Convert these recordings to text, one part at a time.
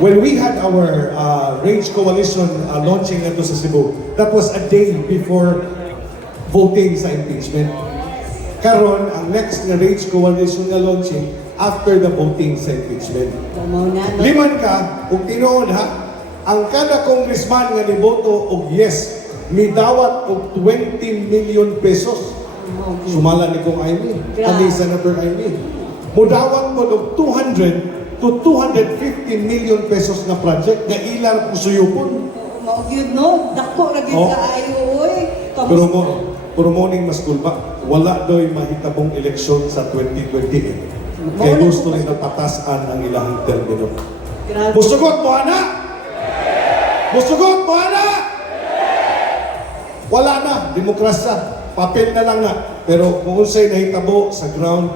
when we had our Rage Coalition launching nato sa Cebu, that was a day before voting sa impeachment. Karon, ang next na Rage Coalition na launching after the voting sa impeachment. Liman ka, kung tinuod ha, ang kada congressman nga niboto og yes, midawat og 20 million pesos. Sumala ni kong Aimee, ani Senator Aimee. Mudawat mo og 200 to 250 million pesos na project na ilang kusuyupon. Yun no, dako na gyud kaayo oy. Pero morning mas kulba, wala do'y mahitabong eleksyon sa 2028. Kaya gusto rin napatasan ang ilang termino. Musugot mo, ana? Musugot mo, ana? Wala na, demokrasya. Papel na lang na. Pero kung unsay nahitabo sa ground,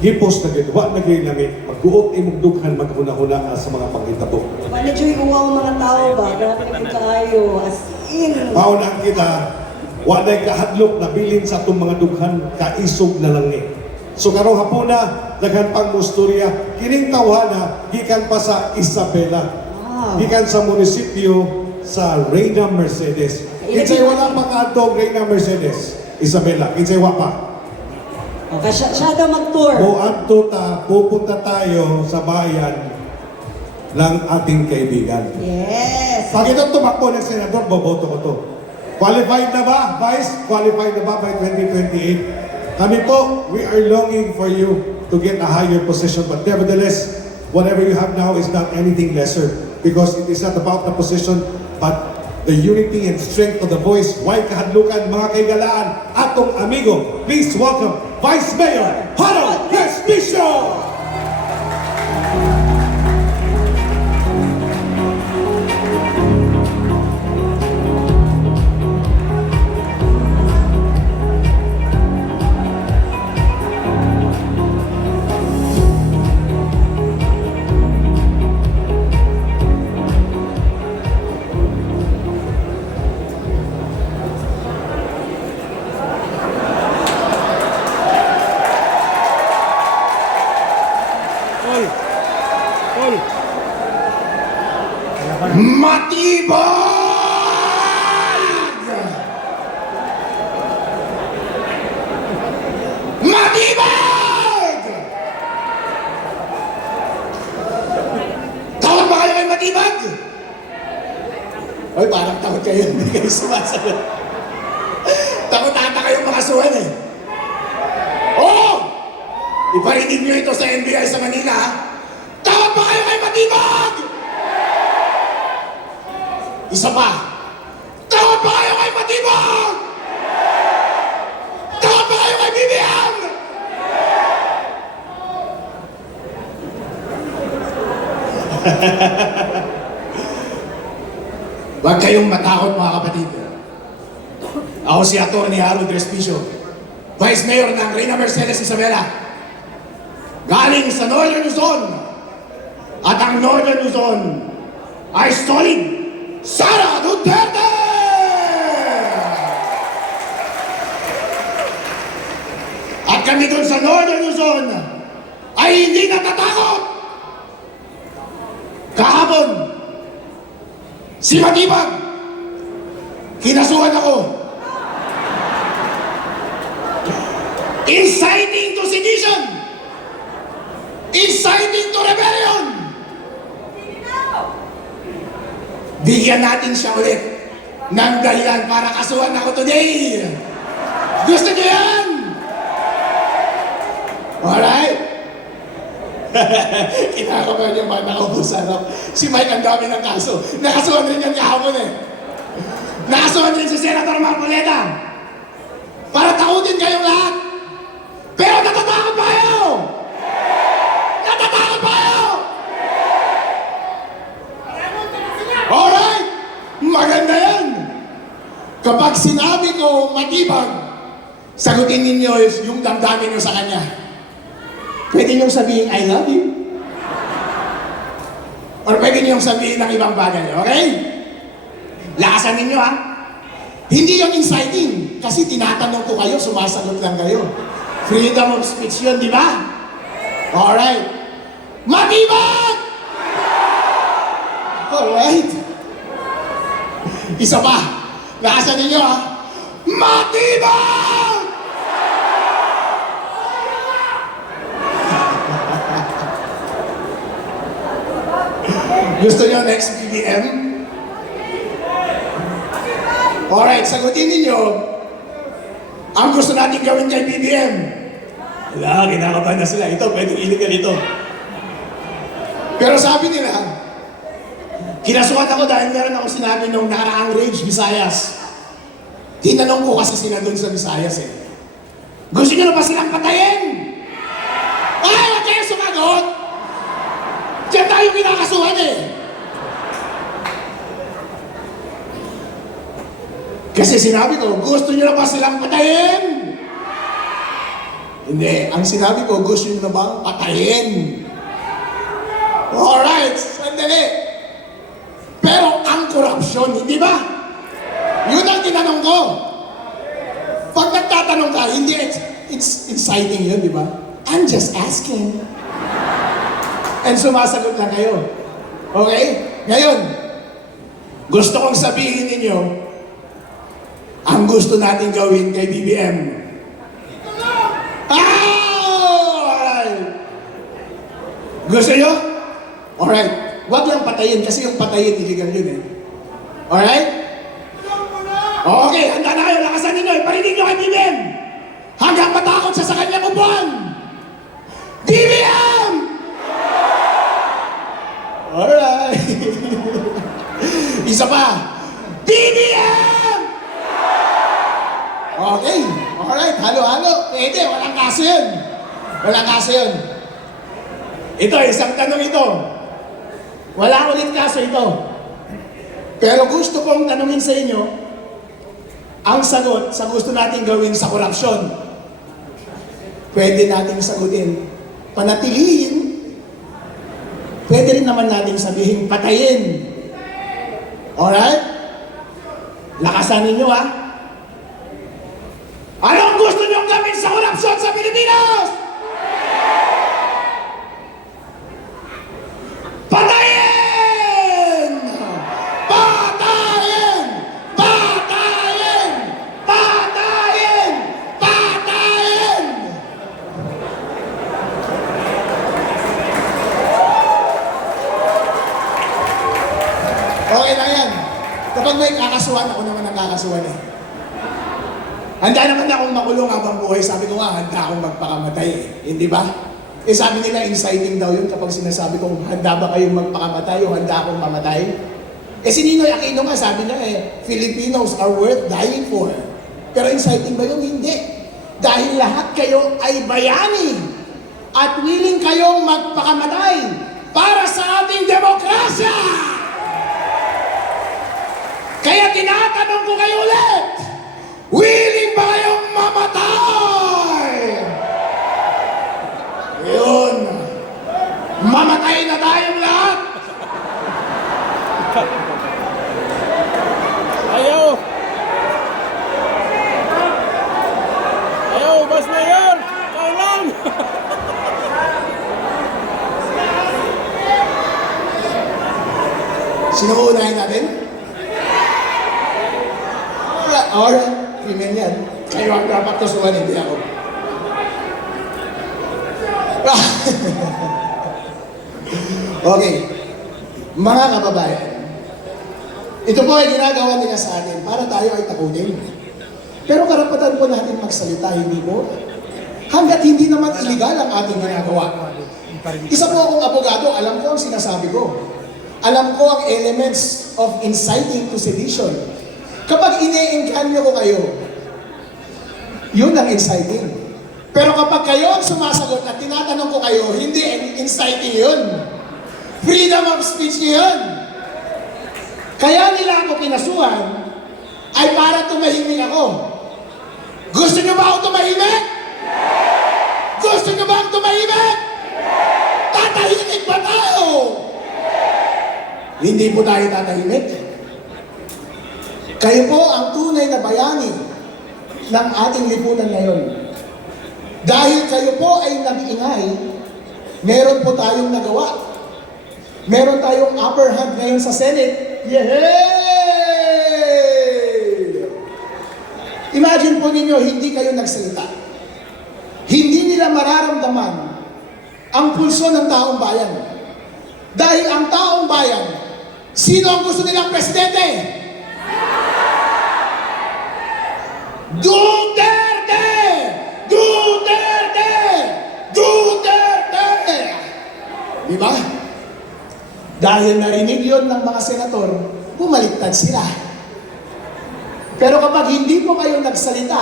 hipos na gito, wala na gito namin. Magguot imong dughan, maghuna-huna sa mga panghitabo. Wala dyo'y uwaw mga tao ba? Grabe na kaayo, as in. Maunang kita, wala kahadlok na bilin sa itong mga dughan, kaisog na lang ni. So karong hapon na, daghan pang musturya, kining tawhana, gikan pa sa Isabela. Gikan sa munisipyo sa Reyna Mercedes. Kinsay wala makadog Reyna Mercedes, Isabela. Kinsay wa pa. Siya daw mag-tour. Buadto ta, pupunta tayo sa bayan ng ating kaibigan. Yes. Pag ito tumakbo ng senador, boboto ko to. Qualified na ba, Vice? Qualified na ba by 2028? Kami po, we are longing for you to get a higher position. But nevertheless, whatever you have now is not anything lesser. Because it is not about the position, but the unity and strength of the voice. Why kahadlukan, mga kaigalaan, atong amigo. Please welcome Vice Mayor Harold Respicio! Matibag! Matibag! Tawag ba kayo kay Matibag? Ay, parang takot kayo, hindi kayo sumasagot. Takot-ata kayong makasuhan eh. Oo! Iparinig nyo ito sa NBI sa Manila, ha? Tawag ba kayo kay Matibag? Isa pa, tawag ba kayo kay Matibag? Tawag ba kayo kay Bibian? Huwag kayong matakot mga kapatid. Ako si Atty. Harold Respicio, Vice Mayor ng Reyna Mercedes, Isabela. Galing sa Northern Luzon. At ang Northern Luzon ay solid Sara Duterte! At kami doon sa Northern Luzon ay hindi natatakot! Kahapon, si Matibag, kinasuhan ako. Inciting to sedition! Inciting to rebellion! Bigyan natin siya ulit ng dahilan para kasuhan ako today. Gusto niyo yan? Alright? Kinakabahan niya ba nakaubusan ako? Si Mike ang dami ng kaso. Nakasuhan rin yan kahapon eh. Nakasuhan rin si Senator Marcoleta. Para takutin kayong lahat. Pero natatakot pa kayo! Natatakot pa kayo! Alright! Maganda yan! Kapag sinabi ko Matibag, sagutin ninyo yung damdamin nyo sa kanya. Pwede nyo sabihin, I love you. Or pwede nyo sabihin ng ibang bagay, okay? Lakasan ninyo ha. Hindi yung inciting, kasi tinatanong ko kayo, sumasagot lang kayo. Freedom of speech yun, di ba? Alright. Matibag! Isa pa. Lakasan ninyo ha. Matibang! Gusto nyo next BBM? Alright, sagutin ninyo. Ang gusto natin gawin kay BBM. Wala, kinakabahan na sila. Ito, pwedeng illegal ito. Pero sabi nila, kinasukat ako dahil meron ako sinabi nung nakaraang Rage, Visayas. Tinanong ko kasi sila dun sa Visayas eh. Gusto nyo na ba silang patayin? Ay, wag kayo sumagot! Diyan tayo kinakasuhan eh. Kasi sinabi ko, gusto nyo na ba silang patayin? Hindi, ang sinabi ko, gusto nyo na bang patayin? Alright, sandali. Pero ang korupsyon, hindi ba? Yun ang tinanong ko. Pag nagtatanong ka, hindi it's inciting yun, di ba? I'm just asking. And sumasagot lang kayo. Okay? Ngayon, gusto kong sabihin ninyo, ang gusto natin gawin kay BBM. Alright! Gusto nyo? Alright. Huwag lang patayin kasi yung patayin, illegal yun eh. Alright? Okay, handa na kayo. Lakasan ninyo. Iparinig nyo kay BBM. Hanggang matakot siya sa kanyang upuan. BBM! Alright. Isa pa. BBM! Okay. Alright. Halo-halo. Pwede. Walang kaso yun. Walang kaso yun. Ito, isang tanong ito. Wala ulit kaso ito. Pero gusto kong tanungin sa inyo, ang sagot sa gusto natin gawin sa korupsyon, pwede natin sagutin, panatilihin, pwede rin naman natin sabihin, patayin. Alright? Lakasan ninyo ha. Anong gusto niyong gawin sa korupsyon sa Pilipinas? Patayin! Patayin! Patayin! Patayin! Patayin! Okay lang yan. Kapag may kakasuhan, ako naman ang kakasuhan eh. Handa naman akong makulong habang buhay. Sabi ko nga, handa akong magpakamatay eh. Hindi ba? Eh sabi nila, inciting daw yun kapag sinasabi ko, handa ba kayong magpakamatay o handa akong mamatay? Eh si Ninoy Aquino nga, sabi niya Filipinos are worth dying for. Pero inciting ba yun? Hindi. Dahil lahat kayo ay bayani at willing kayong magpakamatay para sa ating demokrasya! Kaya tinatanong ko kayo ulit, willing ba kayong mamatay? Yun. Mamatay na tayong lahat. Ayaw! Ayaw, Mas Mayor! Ikaw lang! Sino ko unahin natin? Alright, krimen yan. Kayo ang dapat kasuhan, hindi ako. Okay. Mga kababayan, ito po ay ginagawa nila sa atin para tayo ay takutin. Pero karapatan po natin magsalita, hindi po. Hanggat hindi naman illegal ang ating ginagawa. Isa po akong abogado, alam ko ang sinasabi ko. Alam ko ang elements of inciting to sedition. Kapag ine-engganyo ko kayo, yun ang inciting. Pero kapag kayo ang sumasagot at tinatanong ko kayo, hindi inciting yun. Freedom of speech yun. Kaya nila ako kinasuhan ay para tumahimik ako. Gusto nyo ba ako tumahimik? Gusto nyo ba ang tumahimik? Tatahimik ba tayo? Hindi po tayo tatahimik. Kayo po ang tunay na bayani ng ating lipunan ngayon. Dahil kayo po ay nag-iingay, meron po tayong nagawa. Meron tayong upper hand ngayon sa Senate. Yay! Imagine po ninyo, hindi kayo nagsalita. Hindi nila mararamdaman ang pulso ng taong bayan. Dahil ang taong bayan, sino ang gusto nilang presidente? Duterte! Duterte! Duterte! Di ba? Dahil narinig yun ng mga senator, bumaliktad sila. Pero kapag hindi po kayo nagsalita,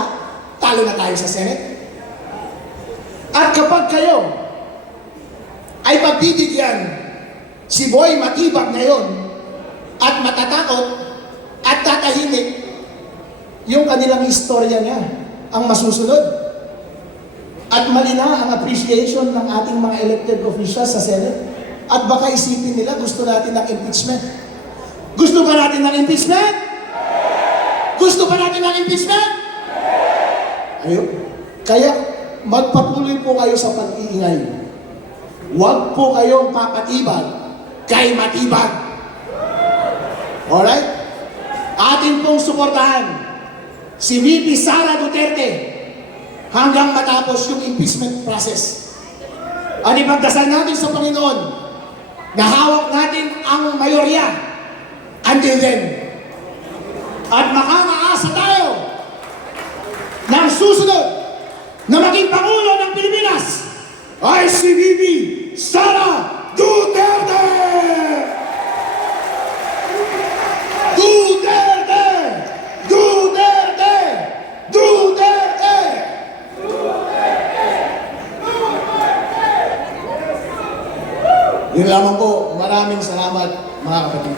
talo na tayo sa Senate. At kapag kayo ay pagbibigyan si Boy Matibag ngayon at matatakot at tatahimik, yung kanilang istorya niya ang masusunod. At malina ang appreciation ng ating mga elected officials sa Senate. At baka isipin nila gusto natin ng impeachment. Gusto ba natin ng impeachment? Gusto ba natin ng impeachment? Ayun. Kaya magpatuloy po kayo sa pag-iingay. Huwag po kayong papatibag kay matibag. Alright? Atin pong suportahan si VP Sara Duterte hanggang matapos yung impeachment process. At ipagdasal natin sa Panginoon na hawak natin ang mayorya until then. At makakaasa tayo ng susunod na maging Pangulo ng Pilipinas ay si VP Sara Duterte! Duterte! Duterte! Duterte! Yun lamang po. Maraming salamat, mga kapatid.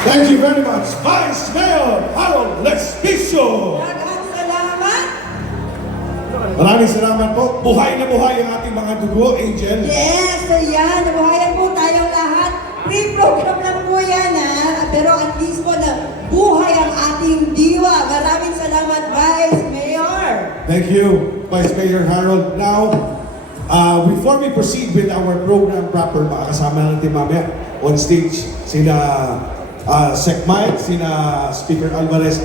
Thank you very much, Vice Mayor Harold Lespicio. Daghang salamat. Maraming salamat po. Buhay na buhay ang ating mga dugo, Angel. Yes, so yan. Nabuhayan po tayong lahat. Free program lang po yan, ha? Pero at least po na buhay ang ating diwa. Maraming salamat, Vice Mayor. Thank you, Vice Mayor Harold. Now, before we proceed with our program proper, makakasama natin mamaya on stage sina Sec Mike, sina Speaker Alvarez,